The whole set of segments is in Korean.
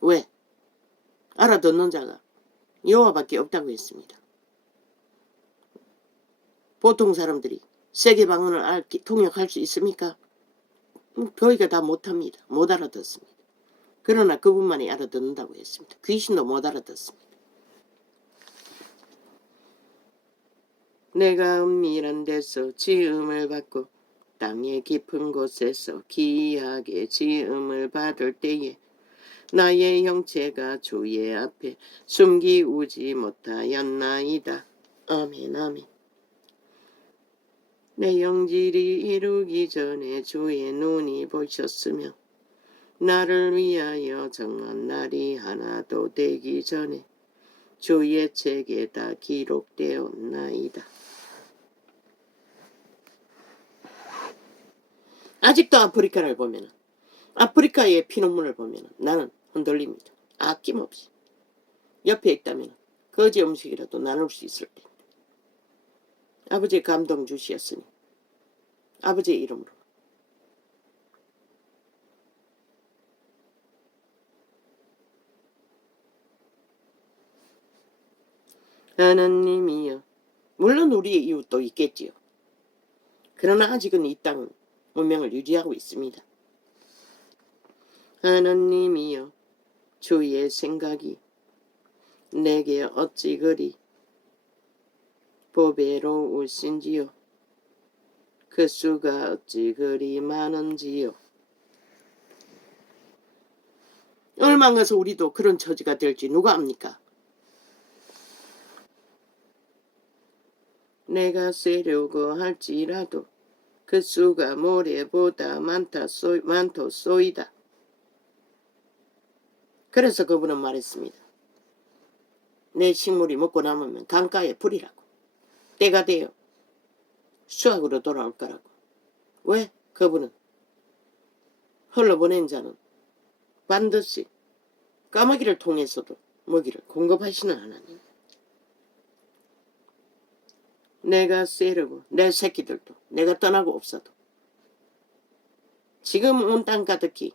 왜? 알아듣는 자가 여호와밖에 없다고 했습니다. 보통 사람들이 세계 방언을 통역할 수 있습니까? 거의가 다 못합니다. 못 알아듣습니다. 그러나 그분만이 알아듣는다고 했습니다. 귀신도 못 알아듣습니다. 내가 은밀한 데서 지음을 받고 땅의 깊은 곳에서 기이하게 지음을 받을 때에 나의 형체가 주의 앞에 숨기우지 못하였나이다. 아멘 아멘. 내 영질이 이루기 전에 주의 눈이 보셨으며 나를 위하여 정한 날이 하나도 되기 전에 주의 책에 다 기록되었나이다. 아직도 아프리카를 보면, 아프리카의 피눈물을 보면 나는 흔들립니다. 아낌없이. 옆에 있다면 거지 음식이라도 나눌 수 있을 텐데. 아버지의 감동 주시었으니 아버지의 이름으로 하나님이여. 물론 우리의 이웃도 있겠지요. 그러나 아직은 이 땅은 문명을 유지하고 있습니다. 하나님이여, 주의 생각이 내게 어찌 그리 보배로우신지요. 그 수가 어찌 그리 많은지요. 얼마 가서 우리도 그런 처지가 될지 누가 압니까? 내가 세려고 할지라도 그 수가 모래보다 많도소이다. 그래서 그분은 말했습니다. 내 식물이 먹고 남으면 강가에 뿌리라고. 때가 되어 수확으로 돌아올 거라고. 왜? 그분은 흘러보낸 자는 반드시 까마귀를 통해서도 먹이를 공급하시는 하나님. 내가 세르고 내 새끼들도 내가 떠나고 없어도 지금 온 땅 가득히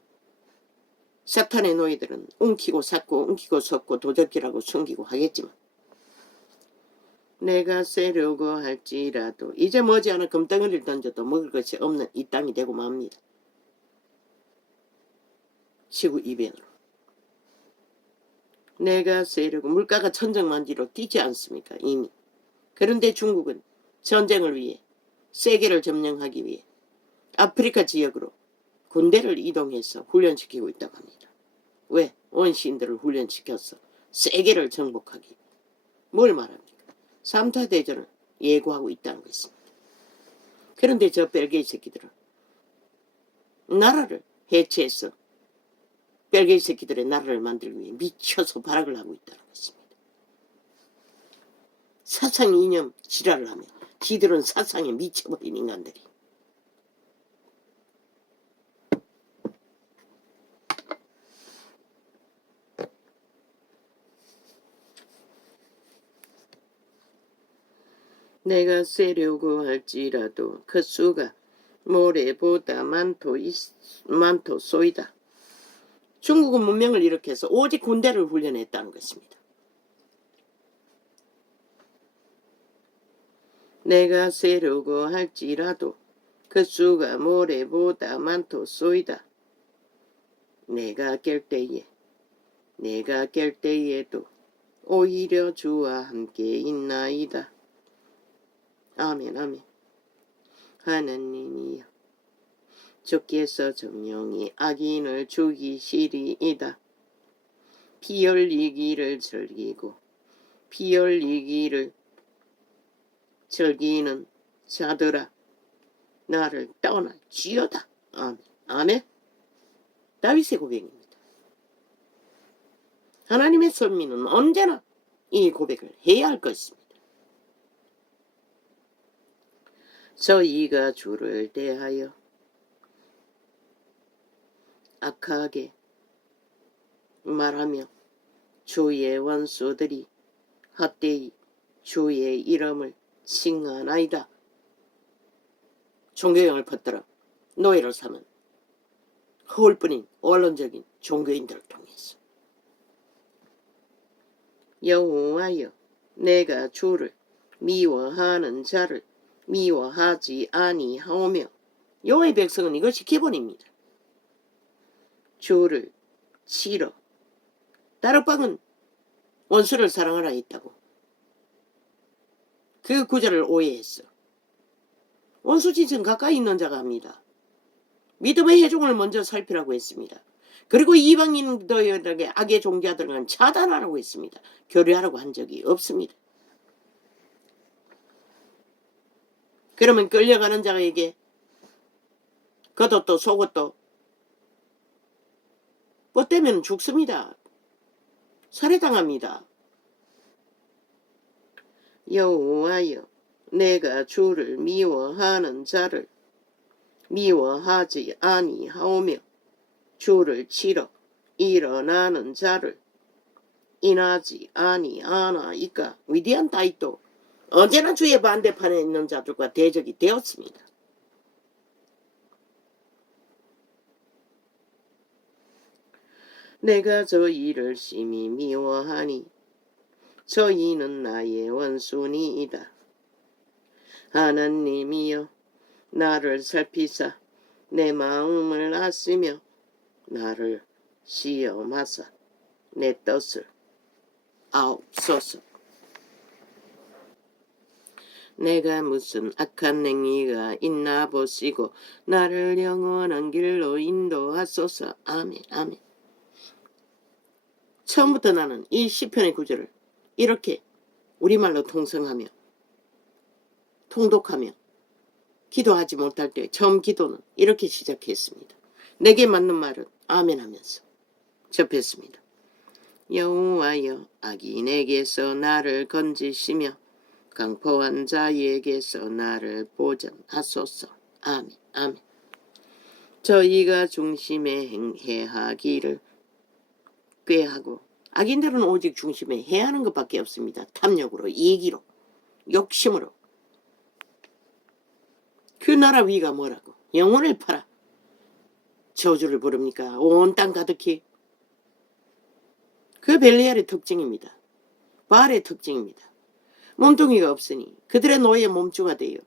사탄의 노예들은 움키고 삭고 움키고 섰고 도적질하고 숨기고 하겠지만 내가 세려고 할지라도 이제 머지않아 금덩어리를 던져도 먹을 것이 없는 이 땅이 되고 맙니다. 지구 이변으로. 내가 세려고 물가가 천정만지로 뛰지 않습니까? 이미. 그런데 중국은 전쟁을 위해 세계를 점령하기 위해 아프리카 지역으로 군대를 이동해서 훈련시키고 있다고 합니다. 왜? 원시인들을 훈련시켜서 세계를 정복하기 위해. 뭘 말합니까? 3차 대전을 예고하고 있다는 것입니다. 그런데 저 벨기에 새끼들은 나라를 해체해서 벨기에 새끼들의 나라를 만들기 위해 미쳐서 발악을 하고 있다는 것입니다. 사상 이념 지랄을 하며 지들은 사상에 미쳐버린 인간들이. 내가 세려고 할지라도 그 수가 모래보다 많도소이다. 중국은 문명을 일으켜서 오직 군대를 훈련했다는 것입니다. 내가 세려고 할지라도 그 수가 모래보다 많도소이다. 내가 깰 때에도 오히려 주와 함께 있나이다. 아멘 아멘. 하나님이여, 주께서 정령이 악인을 죽이시리이다. 피 흘리기를 즐기고 피 흘리기를 즐기는 자들아, 나를 떠날지어다. 아멘 아멘. 다윗의 고백입니다. 하나님의 선민은 언제나 이 고백을 해야 할 것입니다. 저희가 주를 대하여 악하게 말하며 주의 원수들이 헛되이 주의 이름을 칭하나이다. 종교형을 퍼뜨려 노예를 삼은 허울뿐인 원론적인 종교인들을 통해서 여호와여 내가 주를 미워하는 자를 미워하지 아니하오며. 여호와의 백성은 이걸 지켜버립니다. 주를 치러. 다락방은 원수를 사랑하라 했다고. 그 구절을 오해했어. 원수 진천 가까이 있는 자가 합니다. 믿음의 회중을 먼저 살피라고 했습니다. 그리고 이방인들에게 악의 종자들은 차단하라고 했습니다. 교류하라고 한 적이 없습니다. 그러면 끌려가는 자에게 겉옷도 속옷도 뻗대면 죽습니다. 살해당합니다. 여호와여 내가 주를 미워하는 자를 미워하지 아니하오며 주를 치러 일어나는 자를 인하지 아니하나이까. 위대한 다윗도 언제나 주의 반대편에 있는 자들과 대적이 되었습니다. 내가 저희를 심히 미워하니 저희는 나의 원수니이다. 하나님이여 나를 살피사 내 마음을 아시며 나를 시험하사 내 뜻을 아옵소서. 내가 무슨 악한 행위가 있나 보시고 나를 영원한 길로 인도하소서. 아멘 아멘. 처음부터 나는 이 시편의 구절을 이렇게 우리말로 통성하며 통독하며 기도하지 못할 때 처음 기도는 이렇게 시작했습니다. 내게 맞는 말은 아멘 하면서 접했습니다. 여호와여 악인에게서 나를 건지시며 강포한 자에게서 나를 보전하소서. 아멘 아멘. 저희가 중심에 행하기를 꾀하고. 악인들은 오직 중심에 해하는 것밖에 없습니다. 탐욕으로, 이기로, 욕심으로. 그 나라 위가 뭐라고? 영혼을 팔아 저주를 부릅니까? 온 땅 가득히. 그 벨리알의 특징입니다. 바알의 특징입니다. 몸뚱이가 없으니 그들의 노예의 몸주가 되어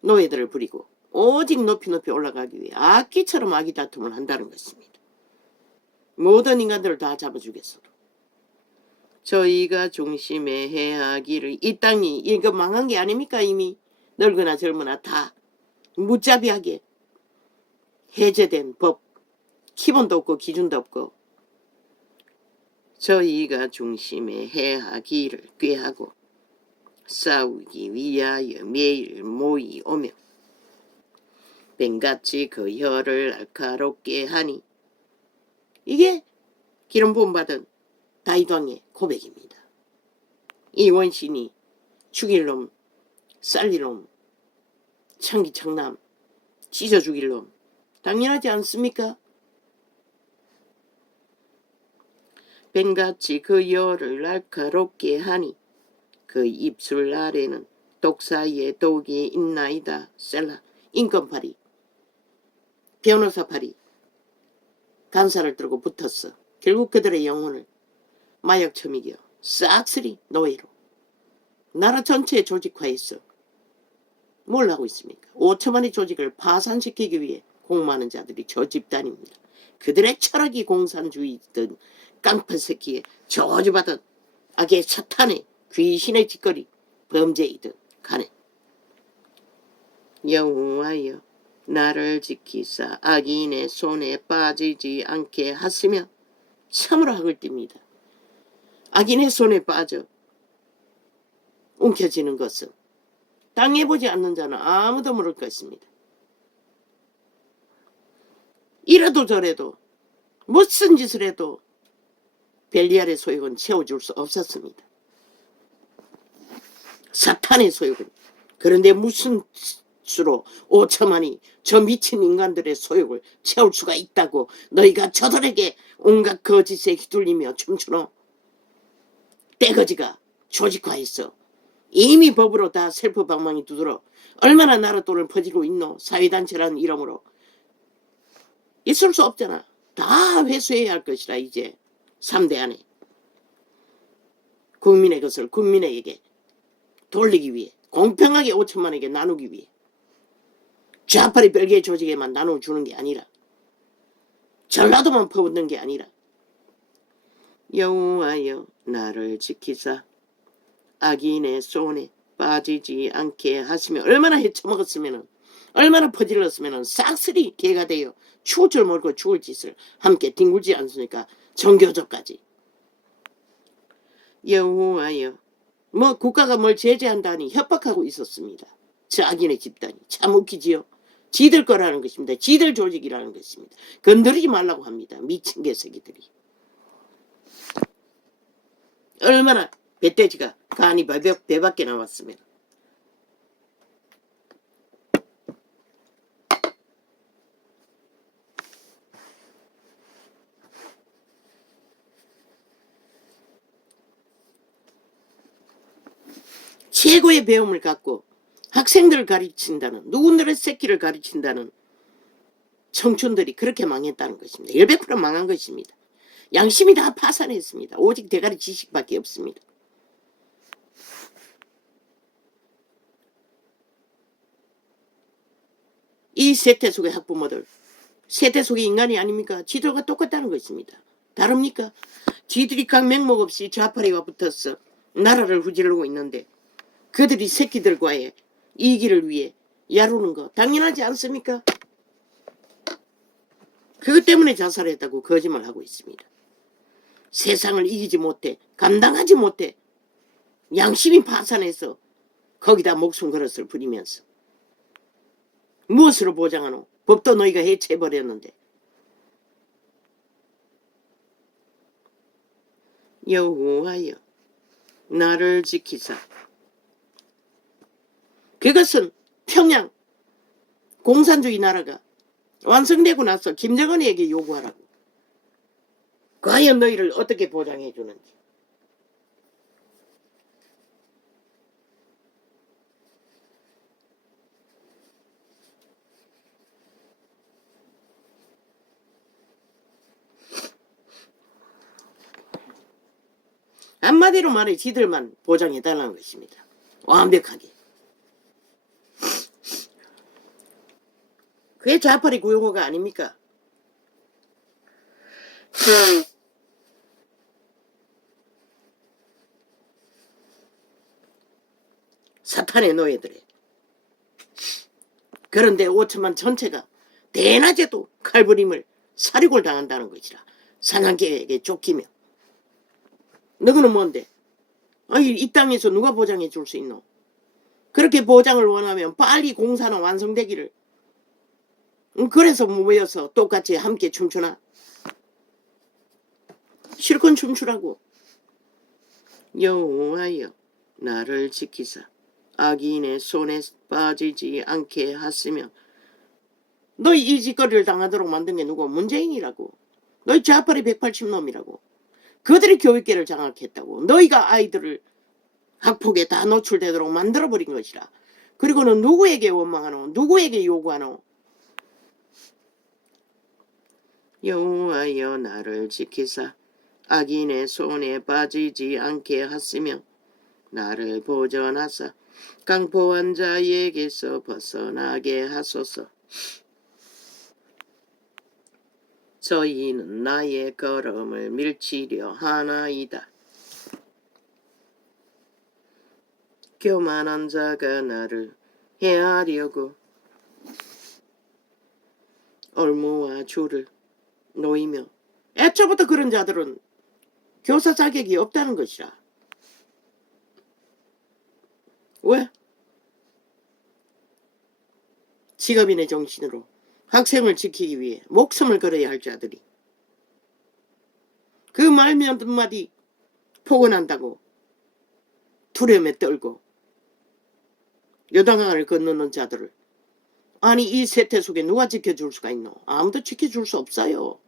노예들을 부리고 오직 높이 높이 올라가기 위해 악기처럼 악의 다툼을 한다는 것입니다. 모든 인간들을 다 잡아주겠어도. 저희가 중심에 해하기를. 이 땅이 이거 망한 게 아닙니까? 이미 늙으나 젊으나 다 무자비하게 해제된 법, 기본도 없고 기준도 없고. 저희가 중심에 해하기를 꾀하고 싸우기 위하여 매일 모이오며 뱀같이 그 혀를 날카롭게 하니. 이게 기름 부음 받은 다윗 왕의 고백입니다. 이 원신이 죽일 놈, 쌀릴 놈, 창기창남, 찢어 죽일 놈 당연하지 않습니까? 뱀같이 그 혀를 날카롭게 하니 그 입술 아래는 독사의 독이 있나이다. 셀라. 인권팔이, 변호사팔이 간사를 들고 붙었어. 결국 그들의 영혼을 마약 처미겨 싹쓸이 노예로 나라 전체에 조직화했어. 뭘 하고 있습니까? 5천만의 조직을 파산시키기 위해 공모하는 자들이 저 집단입니다. 그들의 철학이 공산주의든 깡패새끼의 저주받은 악의 사탄의 귀신의 짓거리 범죄이든 간에. 여호와여 나를 지키사 악인의 손에 빠지지 않게 하시며. 참으로 학을 띱니다. 악인의 손에 빠져 움켜쥐는 것은 당해보지 않는 자는 아무도 모를 것입니다. 이래도 저래도 무슨 짓을 해도 벨리알의 소욕은 채워줄 수 없었습니다. 사탄의 소욕은. 그런데 무슨 수로 5천만이 저 미친 인간들의 소욕을 채울 수가 있다고 너희가 저들에게 온갖 거짓에 휘둘리며 춤추노? 떼거지가 조직화했어. 이미 법으로 다 셀프 방망이 두드러 얼마나 나라 돈을 퍼지고 있노? 사회단체라는 이름으로. 있을 수 없잖아. 다 회수해야 할 것이라 이제 3대 안에. 국민의 것을 국민에게 돌리기 위해, 공평하게 5천만에게 나누기 위해 좌파리 별개 조직에만 나눠주는 게 아니라, 전라도만 퍼붓는 게 아니라, 여호와여 나를 지키사 악인의 손에 빠지지 않게 하시며, 얼마나 헤쳐먹었으면, 얼마나 퍼질렀으면 싹쓸이 개가 되어 추울 줄 모르고 죽을 짓을 함께 뒹굴지 않습니까? 정교조까지. 여호와여, 뭐 국가가 뭘 제재한다니 협박하고 있었습니다. 저 악인의 집단이 참 웃기지요. 지들 거라는 것입니다. 지들 조직이라는 것입니다. 건드리지 말라고 합니다. 미친 개새끼들이. 얼마나 배돼지가 간이 배밖에 나왔으면. 최고의 배움을 갖고 학생들을 가르친다는, 누군들의 새끼를 가르친다는 청춘들이 그렇게 망했다는 것입니다. 100% 망한 것입니다. 양심이 다 파산했습니다. 오직 대가리 지식밖에 없습니다. 이 세태 속의 학부모들, 세태 속의 인간이 아닙니까? 지들과 똑같다는 것입니다. 다릅니까? 지들이 각 맹목 없이 좌파리와 붙어서 나라를 후지르고 있는데 그들이 새끼들과의 이기를 위해 야루는 거 당연하지 않습니까? 그것 때문에 자살했다고 거짓말하고 있습니다. 세상을 이기지 못해, 감당하지 못해 양심이 파산해서 거기다 목숨 걸었을 뿐이면서 무엇으로 보장하노? 법도 너희가 해체해버렸는데. 여호와여 나를 지키사. 그것은 평양 공산주의 나라가 완성되고 나서 김정은에게 요구하라고. 과연 너희를 어떻게 보장해 주는지. 한마디로 말해 지들만 보장해달라는 것입니다. 완벽하게. 그게 좌파리 구용호가 아닙니까? 사탄의 노예들에. 그런데 5천만 전체가 대낮에도 칼부림을 사륙을 당한다는 것이라. 사냥개에게 쫓기며. 너는 뭔데? 아니, 이 땅에서 누가 보장해 줄 수 있노? 그렇게 보장을 원하면 빨리 공사는 완성되기를. 그래서 모여서 똑같이 함께 춤추나? 실컷 춤추라고. 여호와여 나를 지키사 악인의 손에 빠지지 않게 하시며. 너희 이 짓거리를 당하도록 만든 게 누구? 문재인이라고. 너희 좌파리 180놈이라고. 그들이 교육계를 장악했다고. 너희가 아이들을 학폭에 다 노출되도록 만들어버린 것이라. 그리고는 누구에게 원망하노? 누구에게 요구하노? 여호와여 나를 지키사 악인의 손에 빠지지 않게 하시며 나를 보전하사 강포한 자에게서 벗어나게 하소서. 저희는 나의 걸음을 밀치려 하나이다. 교만한 자가 나를 해하려고 얼무와 줄을 놓이며. 애초부터 그런 자들은 교사 자격이 없다는 것이라. 왜? 직업인의 정신으로 학생을 지키기 위해 목숨을 걸어야 할 자들이 그 말 몇 마디 포근한다고 두려움에 떨고 요단강을 건너는 자들을, 아니 이 세태 속에 누가 지켜줄 수가 있노? 아무도 지켜줄 수 없어요.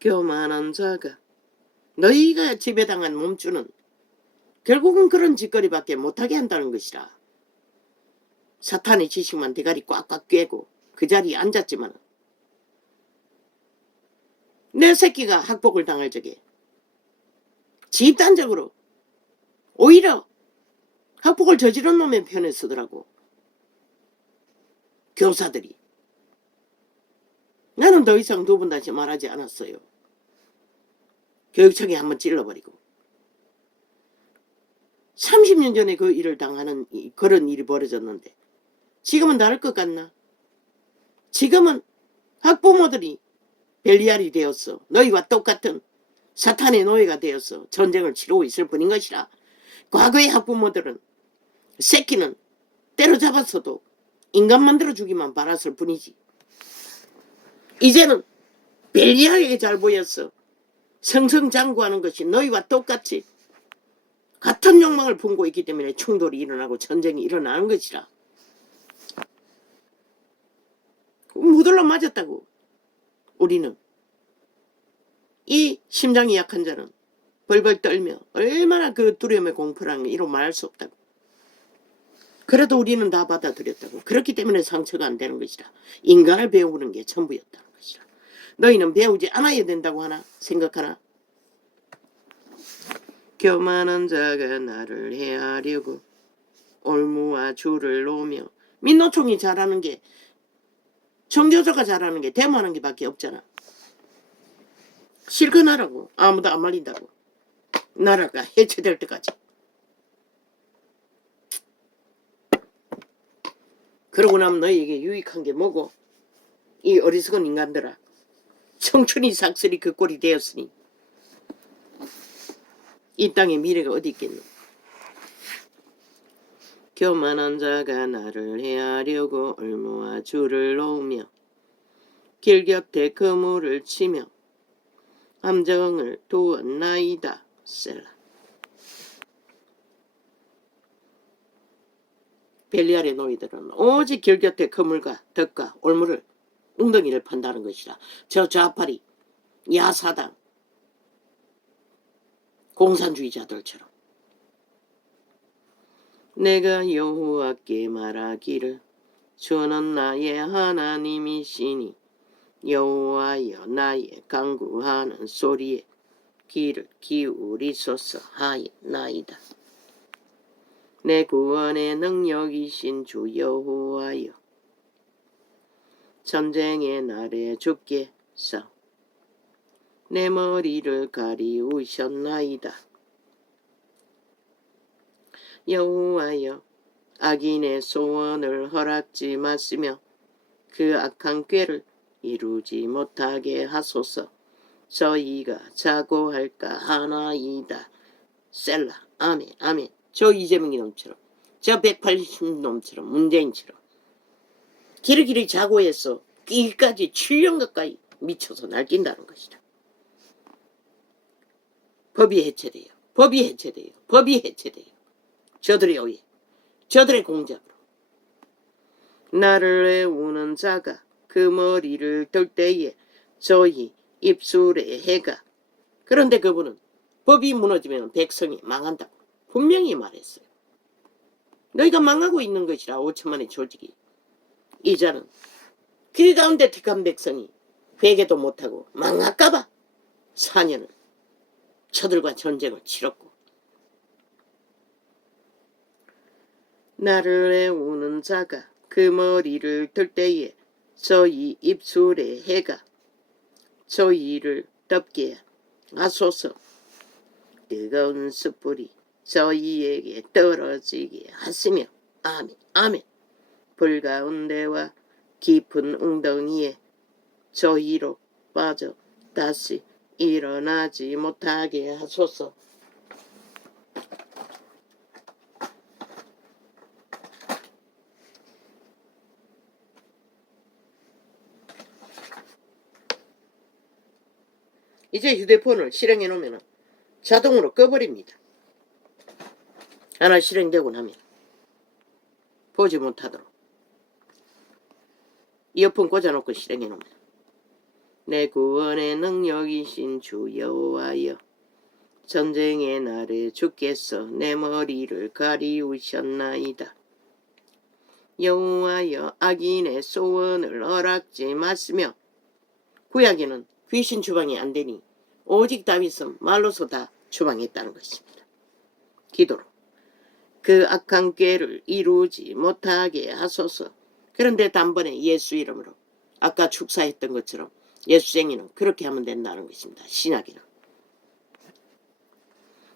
교만한 자가, 너희가 지배당한 몸주는 결국은 그런 짓거리밖에 못하게 한다는 것이라. 사탄의 지식만 대가리 꽉꽉 꿰고 그 자리에 앉았지만 내 새끼가 학폭을 당할 적에 집단적으로 오히려 학폭을 저지른 놈의 편에 서더라고. 교사들이. 나는 더 이상 두 번 다시 말하지 않았어요. 교육청에 한번 찔러버리고. 30년 전에 그 일을 당하는 그런 일이 벌어졌는데 지금은 다를 것 같나? 지금은 학부모들이 벨리알이 되었어. 너희와 똑같은 사탄의 노예가 되어서 전쟁을 치르고 있을 뿐인 것이라. 과거의 학부모들은 새끼는 때려잡았어도 인간 만들어 주기만 바랐을 뿐이지. 이제는 벨리알에게 잘 보였어. 승승장구하는 것이 너희와 똑같이 같은 욕망을 품고 있기 때문에 충돌이 일어나고 전쟁이 일어나는 것이라. 무들러 맞았다고. 우리는 이 심장이 약한 자는 벌벌 떨며 얼마나 그 두려움의 공포라는 게 이로 말할 수 없다고. 그래도 우리는 다 받아들였다고. 그렇기 때문에 상처가 안 되는 것이라. 인간을 배우는 게 전부였다는 것이라. 너희는 배우지 않아야 된다고 하나 생각하나? 교만한 자가 나를 해하려고 올무와 줄을 놓으며. 민노총이 잘하는 게, 청교조가 잘하는 게 데모하는 게 밖에 없잖아. 실컷 하라고. 아무도 안 말린다고. 나라가 해체될 때까지. 그러고 나면 너희에게 유익한 게 뭐고? 이 어리석은 인간들아. 청춘이 삭슬이 그 꼴이 되었으니 이 땅에 미래가 어디 있겠노? 교만한 자가 나를 해하려고 올무와 줄을 놓으며 길 곁에 그물을 치며 함정을 두었나이다. 셀라. 벨리알의 노이들은 오직 길 곁에 그물과 덕과 올무를 웅덩이를 판다는 것이라. 저 좌파리 야사당 공산주의자들처럼. 내가 여호와께 말하기를 주는 나의 하나님이시니 여호와여 나의 간구하는 소리에 귀를 기울이소서 하였나이다. 내 구원의 능력이신 주 여호와여 전쟁의 날에 주께서 내 머리를 가리우셨나이다. 여호와여 악인의 소원을 허락지 마시며 그 악한 꾀를 이루지 못하게 하소서. 저희가 자고할까 하나이다. 셀라. 아멘 아멘. 저 이재명이 놈처럼, 저 180놈처럼, 문재인처럼 기르기를 자고해서 끼까지 7년 가까이 미쳐서 날뛴다는 것이다. 법이 해체돼요. 법이 해체돼요. 법이 해체돼요. 저들의 의해, 저들의 공작으로. 나를 애우는 자가 그 머리를 들 때에 저희 입술에 해가. 그런데 그분은 법이 무너지면 백성이 망한다고 분명히 말했어요. 너희가 망하고 있는 것이라 5천만의 조직이. 이 자는 그 가운데 택한 백성이 회개도 못하고 망할까봐 4년을 저들과 전쟁을 치렀고. 나를 애우는 자가 그 머리를 들 때에 저희 입술에 해가 저희를 덮게 하소서. 뜨거운 숯불이 저희에게 떨어지게 하시며. 아멘 아멘. 불 가운데와 깊은 웅덩이에 저희로 빠져 다시 일어나지 못하게 하소서. 이제 휴대폰을 실행해 놓으면 자동으로 꺼버립니다. 하나 실행되고 나면 보지 못하도록 이어폰 꽂아놓고 실행해 놓으면. 내 구원의 능력이신 주 여호와여 전쟁의 날에 주께서 내 머리를 가리우셨나이다. 여호와여 악인의 소원을 허락지 마시며. 구약에는 귀신 추방이 안 되니 오직 다윗은 말로서 다 추방했다는 것입니다. 기도로 그 악한 꾀를 이루지 못하게 하소서. 그런데 단번에 예수 이름으로 아까 축사했던 것처럼 예수쟁이는 그렇게 하면 된다는 것입니다. 신약에는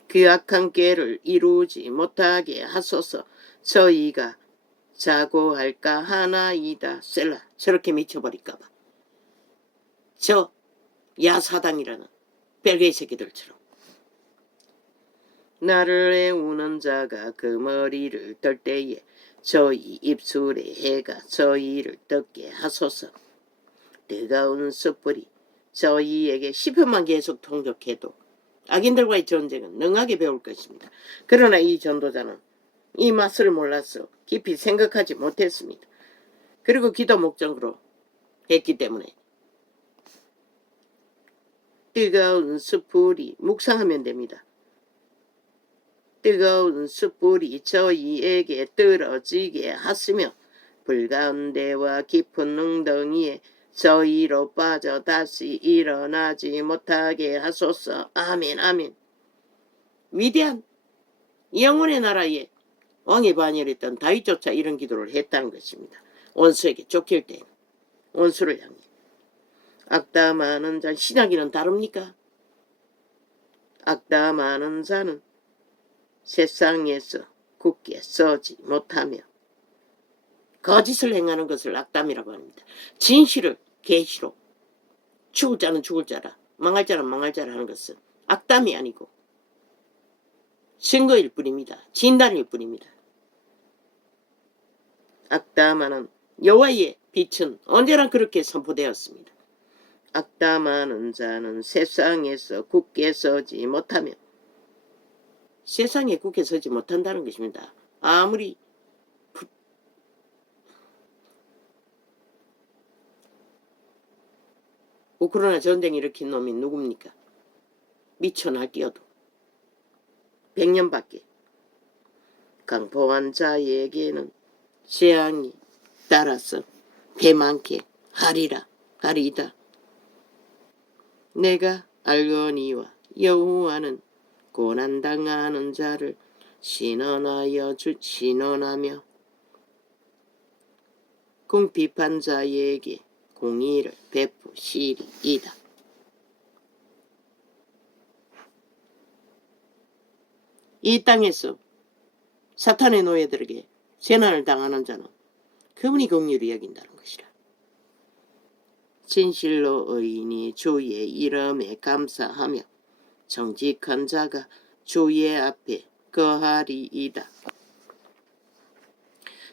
그 악한 꾀를 이루지 못하게 하소서. 저희가 자고할까 하나이다. 셀라. 저렇게 미쳐버릴까봐. 저 야사당이라는 벨게이 새끼들처럼. 나를 애우는 자가 그 머리를 들 때에 저희 입술에 해가 저희를 떴게 하소서. 뜨거운 숯불이 저희에게 시편만 계속 통독해도 악인들과의 전쟁은 능하게 배울 것입니다. 그러나 이 전도자는 이 맛을 몰라서 깊이 생각하지 못했습니다. 그리고 기도 목적으로 했기 때문에 뜨거운 숯불이 묵상하면 됩니다. 뜨거운 숯불이 저희에게 떨어지게 하시며 불 가운데와 깊은 웅덩이에 저희로 빠져 다시 일어나지 못하게 하소서. 아멘 아멘. 위대한 영원의 나라에 왕의 반열했던 다윗조차 이런 기도를 했다는 것입니다. 원수에게 쫓길 때 원수를 향해. 악담하는 자, 신약이는 다릅니까? 악담하는 자는 세상에서 굳게 서지 못하며 거짓을 행하는 것을 악담이라고 합니다. 진실을 계시로 죽을 자는 죽을 자라 망할 자는 망할 자라 하는 것은 악담이 아니고 증거일 뿐입니다. 진단일 뿐입니다. 악담하는 여호와의 빛은 언제나 그렇게 선포되었습니다. 악담하는 자는 세상에서 굳게 서지 못하며 세상에 굳게 서지 못한다는 것입니다. 아무리 우크라이나 전쟁 일으킨 놈이 누굽니까? 미쳐 날뛰어도 100년밖에 강포한 자에게는 재앙이 따라서 배많게 하리이다. 내가 알거니와 여호와는 고난당하는 자를 신원하며 궁핍한 자에게 공의를 베푸시리이다. 이 땅에서 사탄의 노예들에게 재난을 당하는 자는 그분이 긍휼히 여긴다는 것이라. 진실로 의인이 주의 이름에 감사하며 정직한 자가 주의 앞에 거하리이다.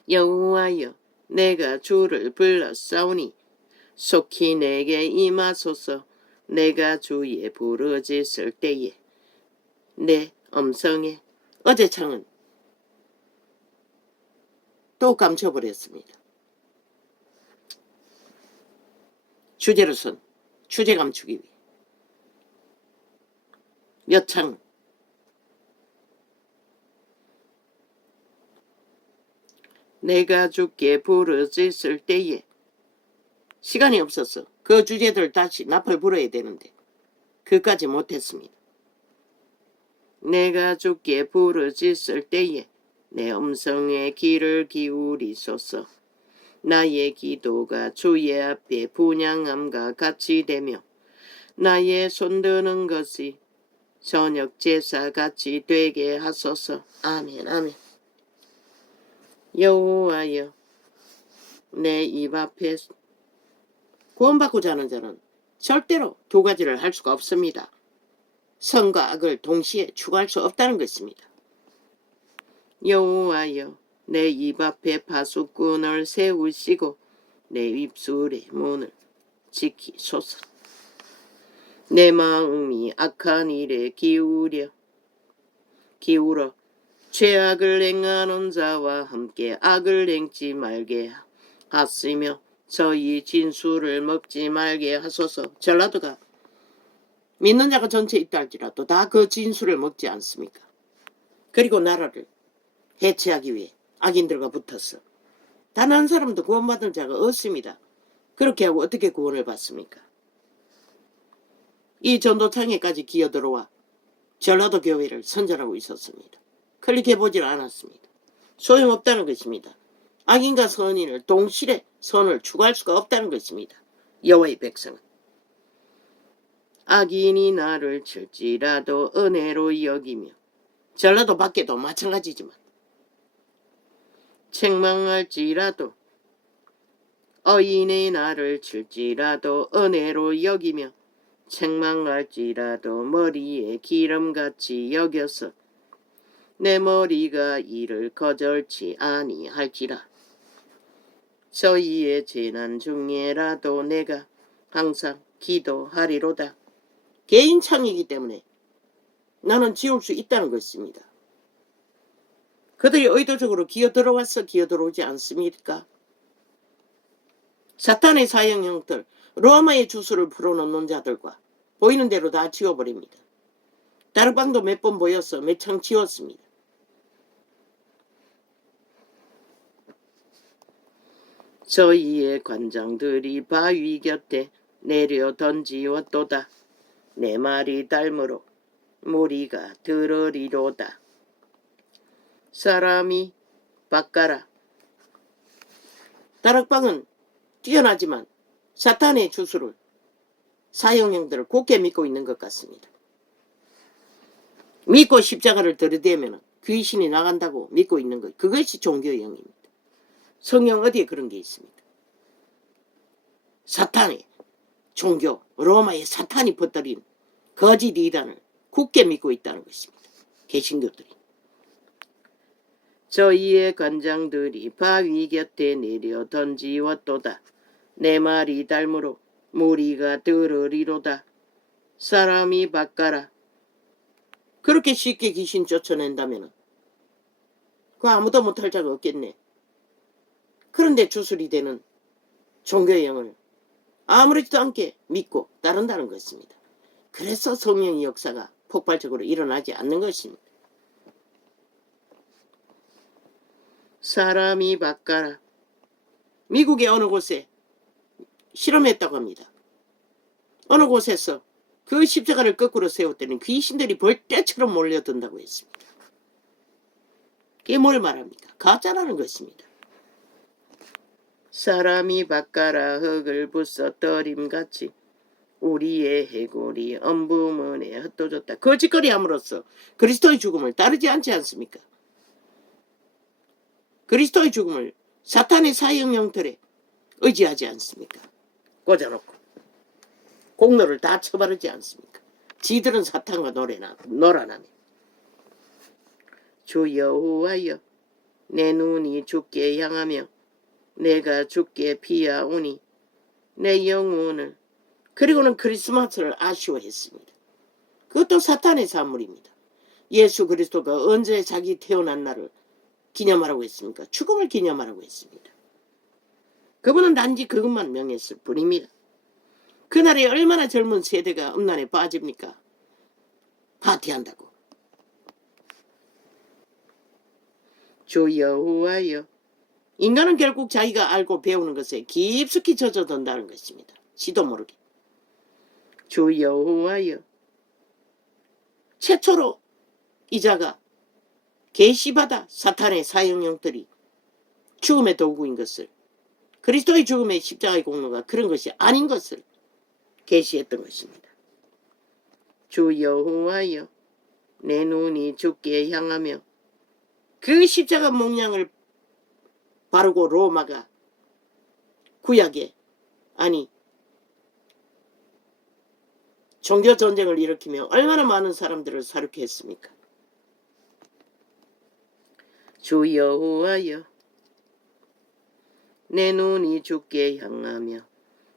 여호와여, 내가 주를 불렀사오니 속히 내게 임하소서. 내가 주의 부르짖을 때에 내 음성에 어제 창은 또 감춰버렸습니다. 주제로선 주제 감추기 위해 몇 창 내가 주께 부르짖을 때에 시간이 없어서 그 주제들 다시 납을 불어야 되는데 그까지 못했습니다. 내가 주께 부르짖을 때에 내 음성에 귀를 기울이소서. 나의 기도가 주의 앞에 분향함과 같이 되며 나의 손드는 것이 저녁 제사 같이 되게 하소서. 아멘 아멘. 여호와여, 내 입 앞에 구원받고자 하는 자는 절대로 두 가지를 할 수가 없습니다. 선과 악을 동시에 추구할 수 없다는 것입니다. 여호와여, 내 입 앞에 파수꾼을 세우시고 내 입술의 문을 지키소서. 내 마음이 악한 일에 기울어 죄악을 행하는 자와 함께 악을 행지 말게 하시며 저희 진술을 먹지 말게 하소서. 전라도가 믿는 자가 전체 있다 할지라도 다 그 진술을 먹지 않습니까? 그리고 나라를 해체하기 위해 악인들과 붙었어. 단 한 사람도 구원받을 자가 없습니다. 그렇게 하고 어떻게 구원을 받습니까? 이 전도창에까지 기어들어와 전라도 교회를 선전하고 있었습니다. 클릭해보질 않았습니다. 소용없다는 것입니다. 악인과 선인을 동시에 선을 추구할 수가 없다는 것입니다. 여호와의 백성은. 악인이 나를 칠지라도 은혜로 여기며, 전라도 밖에도 마찬가지지만, 책망할지라도 어인의 나를 칠지라도 은혜로 여기며, 책망할지라도 머리에 기름같이 여겨서 내 머리가 이를 거절치 아니할지라. 저희의 재난 중에라도 내가 항상 기도하리로다. 개인창이기 때문에 나는 지울 수 있다는 것입니다. 그들이 의도적으로 기어들어와서 기어들어오지 않습니까? 사탄의 사형형들, 로마의 주술을 풀어놓는 자들과 보이는 대로 다 지워버립니다. 다락방도 몇 번 보여서 몇 창 지웠습니다. 저희의 관장들이 바위 곁에 내려 던지었도다. 내 말이 닮으로 무리가 들으리로다. 사람이 바꿔라. 다락방은 뛰어나지만 사탄의 주술을, 사형형들을 굳게 믿고 있는 것 같습니다. 믿고 십자가를 들이대면 귀신이 나간다고 믿고 있는 것, 그것이 종교의 영입니다. 성경 어디에 그런 게 있습니까? 사탄의 종교, 로마의 사탄이 퍼뜨린 거짓 이단을 굳게 믿고 있다는 것입니다. 개신교들이. 저희의 관장들이 바위 곁에 내려 던지었도다. 내 말이 닮으로 무리가 들으리로다. 사람이 바꿔라. 그렇게 쉽게 귀신 쫓아낸다면 그 아무도 못할 자가 없겠네. 그런데 주술이 되는 종교의 영을 아무렇지도 않게 믿고 따른다는 것입니다. 그래서 성령의 역사가 폭발적으로 일어나지 않는 것입니다. 사람이 바꿔라. 미국의 어느 곳에 실험했다고 합니다. 어느 곳에서 그 십자가를 거꾸로 세웠더니 귀신들이 벌떼처럼 몰려든다고 했습니다. 그게 뭘 말합니까? 가짜라는 것입니다. 사람이 바꿔라. 흙을 부숴 떨림같이 우리의 해골이 엄부문에 흩어졌다. 거짓거리 함으로써 그리스도의 죽음을 따르지 않지 않습니까? 그리스도의 죽음을 사탄의 사형형들에 의지하지 않습니까? 꽂아놓고 공로를 다 처바르지 않습니까? 지들은 사탄과 놀아나며. 주 여호와여, 내 눈이 주께 향하며 내가 주께 피하오니 내 영혼을. 그리고는 크리스마스를 아쉬워했습니다. 그것도 사탄의 산물입니다. 예수 그리스도가 언제 자기 태어난 날을 기념하라고 했습니까? 죽음을 기념하라고 했습니다. 그분은 단지 그것만 명했을 뿐입니다. 그날에 얼마나 젊은 세대가 음란에 빠집니까? 파티한다고. 주 여호와여, 인간은 결국 자기가 알고 배우는 것에 깊숙이 젖어든다는 것입니다. 지도 모르게. 주 여호와여, 최초로 이자가 계시받아 사탄의 사형형들이 죽음의 도구인 것을, 그리스도의 죽음의 십자가의 공로가 그런 것이 아닌 것을 계시했던 것입니다. 주 여호와여, 내 눈이 주께 향하며. 그 십자가 모양을 바르고 로마가 구약에, 아니 종교전쟁을 일으키며 얼마나 많은 사람들을 사륙해 했습니까? 주 여호와여, 내 눈이 주께 향하며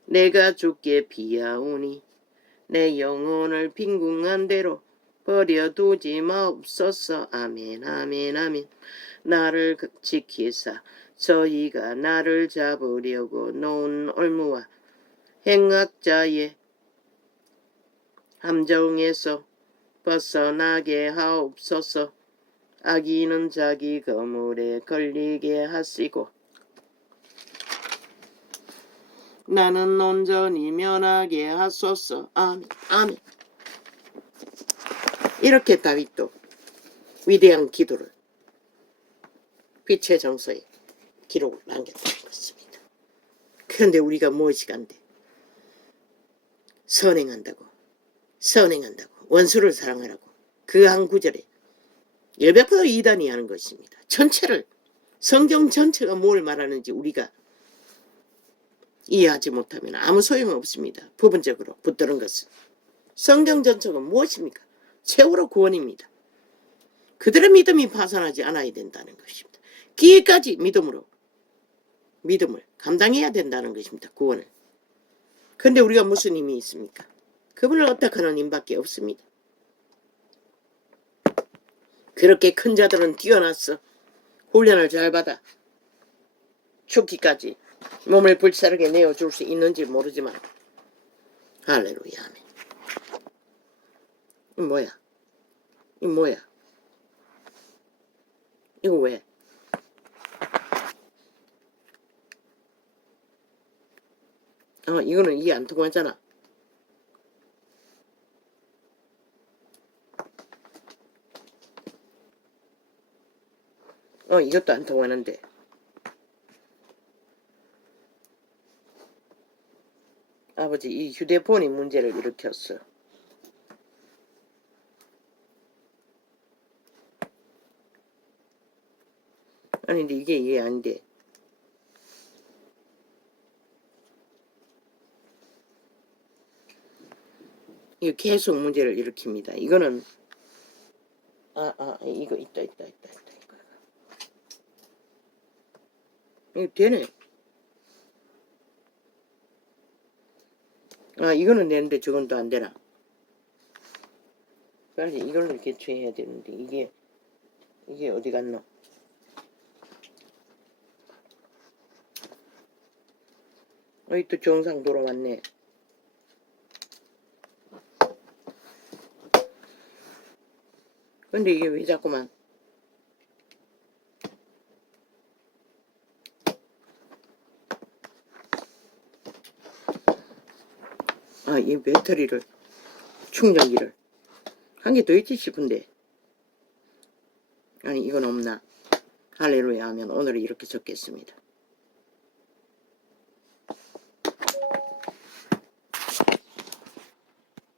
내가 주께 피하오니 내 영혼을 빈궁한 대로 버려두지 마옵소서. 아멘 아멘 아멘. 나를 지키사 저희가 나를 잡으려고 놓은 올무와 행악자의 함정에서 벗어나게 하옵소서. 악인은 자기 거물에 걸리게 하시고 나는 온전히 면하게 하소서. 아멘. 아멘. 이렇게 다윗도 위대한 기도를 빛의 정서에 기록을 남겼다는 것입니다. 그런데 우리가 무엇이간데 선행한다고 원수를 사랑하라고 그 한 구절에 100% 이단이 하는 것입니다. 전체를 성경 전체가 뭘 말하는지 우리가 이해하지 못하면 아무 소용없습니다. 부분적으로 붙드는 것은 성경 전체가 무엇입니까? 최후로 구원입니다. 그들의 믿음이 파산하지 않아야 된다는 것입니다. 기회까지 믿음을 감당해야 된다는 것입니다. 구원을. 그런데 우리가 무슨 힘이 있습니까? 그분을 어떡하는 힘밖에 없습니다. 그렇게 큰 자들은 뛰어났어. 훈련을 잘 받아 죽기까지 몸을 불사르게 내어줄 수 있는지 모르지만 할렐루야 아멘. 이 뭐야? 이거 왜? 이거는 이해 안 통하잖아. 이것도 안 통하는데. 아버지, 이 휴대폰이 문제를 일으켰어. 아니, 근데 이게 이해 안 돼. 이거 계속 문제를 일으킵니다. 이거는, 이거 있다. 이거 되네. 이거는 되는데 저건 또 안 되나? 빨리 이걸로 개최해야 되는데, 이게 어디 갔노? 또 정상 돌아왔네. 근데 이게 왜 자꾸만 이 배터리를 충전기를 한 개 더 있지 싶은데 아니 이건 없나? 할렐루야 하면 오늘은 이렇게 적겠습니다.